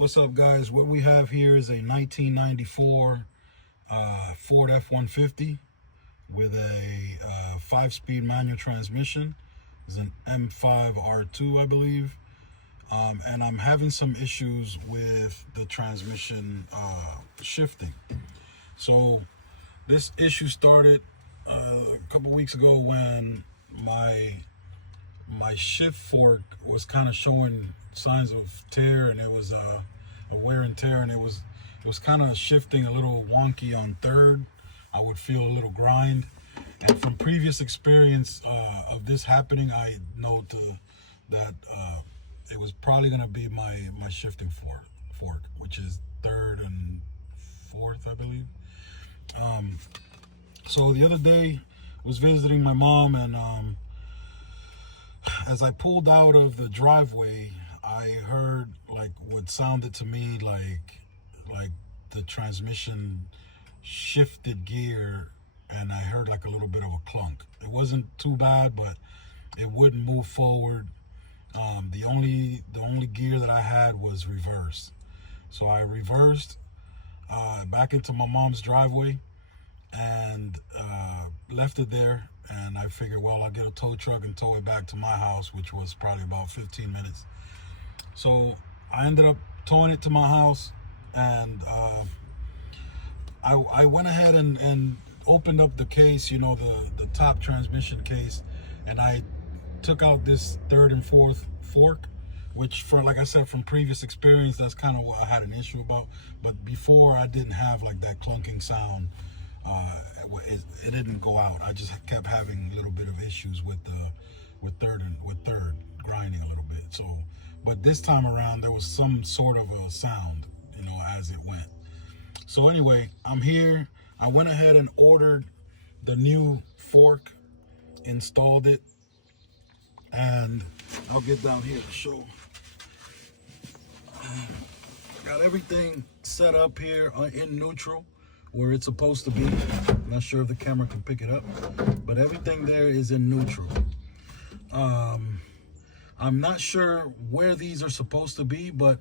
What's up, guys? What we have here is a 1994 Ford F150 with a 5-speed manual transmission. It's an M5R2, I believe. And I'm having some issues with the transmission shifting. So this issue started a couple weeks ago when my shift fork was kind of showing signs of tear, and it was a wear and tear, and it was kind of shifting a little wonky on third. I would feel a little grind, and from previous experience of this happening, I know that it was probably going to be my shifting fork, which is third and fourth, I believe. So the other day I was visiting my mom, and as I pulled out of the driveway, I heard like what sounded to me like the transmission shifted gear, and I heard like a little bit of a clunk. It wasn't too bad, but it wouldn't move forward. The only gear that I had was reverse. So I reversed back into my mom's driveway and left it there. And I figured, well, I'll get a tow truck and tow it back to my house, which was probably about 15 minutes. So I ended up towing it to my house, and I went ahead and opened up the case, the top transmission case, and I took out this third and fourth fork, which, like I said, from previous experience, that's kind of what I had an issue about. But before, I didn't have like that clunking sound. It didn't go out. I just kept having a little bit of issues with third grinding a little bit. So, but this time around there was some sort of a sound, as it went. So anyway, I'm here. I went ahead and ordered the new fork, installed it, and I'll get down here to show. Got everything set up here in neutral, where it's supposed to be. I'm not sure if the camera can pick it up, but everything there is in neutral. I'm not sure where these are supposed to be, but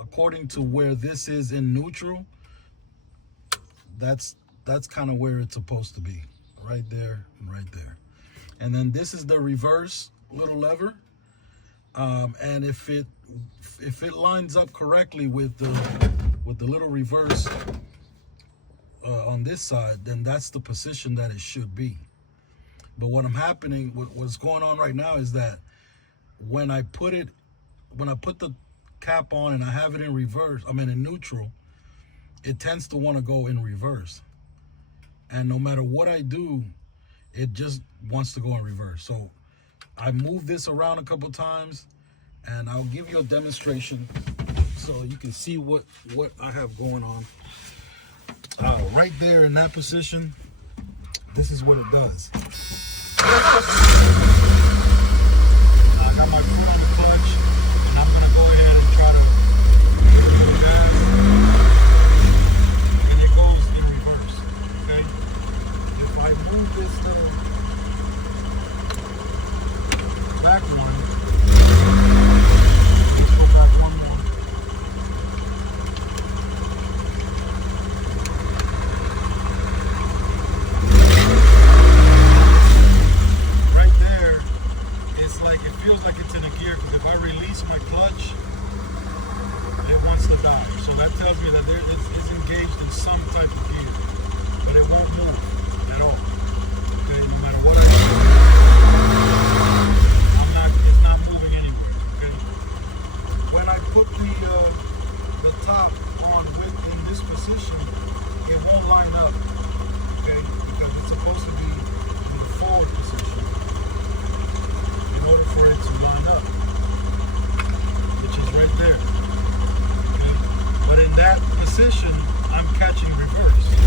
according to where this is in neutral, that's kind of where it's supposed to be. Right there and right there. And then this is the reverse little lever. And if it lines up correctly with the little reverse on this side, then that's the position that it should be. But what's going on right now is that when I put the cap on and I have it in reverse, in neutral, it tends to want to go in reverse. And no matter what I do, it just wants to go in reverse. So I moved this around a couple times, and I'll give you a demonstration so you can see what I have going on. Right there in that position, this is what it does. I got my foot on the clutch, and I'm gonna go ahead and try to move gas, and it goes in reverse. Okay. If I move this little back one, let's go back one more. Feels like it's in a gear, because if I release my clutch, it wants to die. So that tells me that it's engaged in some type of gear, but it won't move at all. Okay, no matter what I do, it's not moving anywhere. Okay, when I put the top on in this position, it won't line up. Okay, because it's supposed to be in the forward position in order for it to line up, which is right there. Okay? But in that position, I'm catching reverse. You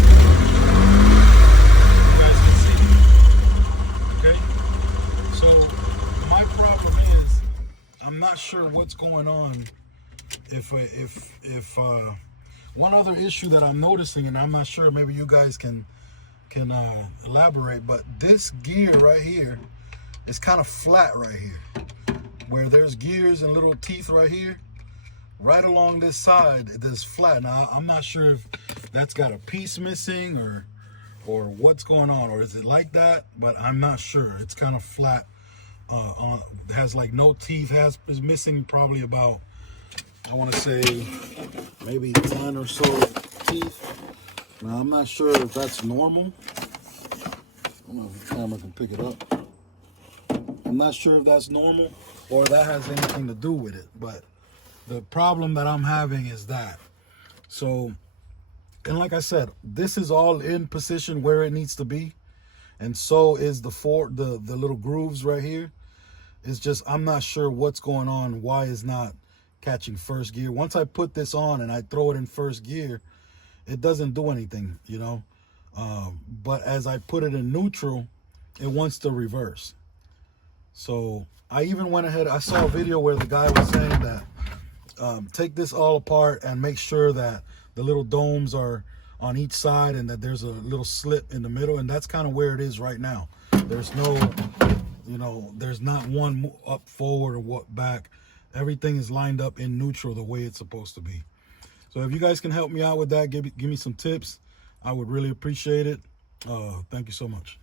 guys can see. Okay? So my problem is, I'm not sure what's going on. If one other issue that I'm noticing, and I'm not sure, maybe you guys can elaborate, but this gear right here, it's kind of flat right here, where there's gears and little teeth right here. right along this side, this flat. Now, I'm not sure if that's got a piece missing or what's going on, or is it like that, but I'm not sure. It's kind of flat. Has like no teeth, is missing probably about, I want to say maybe 10 or so teeth. Now, I'm not sure if that's normal. I don't know if the camera can pick it up. I'm not sure if that's normal or that has anything to do with it, but the problem that I'm having is that. So, and like I said, this is all in position where it needs to be, and so is the little grooves right here. It's just I'm not sure what's going on, why it's not catching first gear. Once I put this on and I throw it in first gear, it doesn't do anything, you know. But as I put it in neutral, it wants to reverse. So I even went ahead, I saw a video where the guy was saying that take this all apart and make sure that the little domes are on each side and that there's a little slit in the middle, and that's kind of where it is right now. There's no, you know, there's not one up forward or what back. Everything is lined up in neutral the way it's supposed to be. So if you guys can help me out with that, give me some tips, I would really appreciate it. Thank you so much.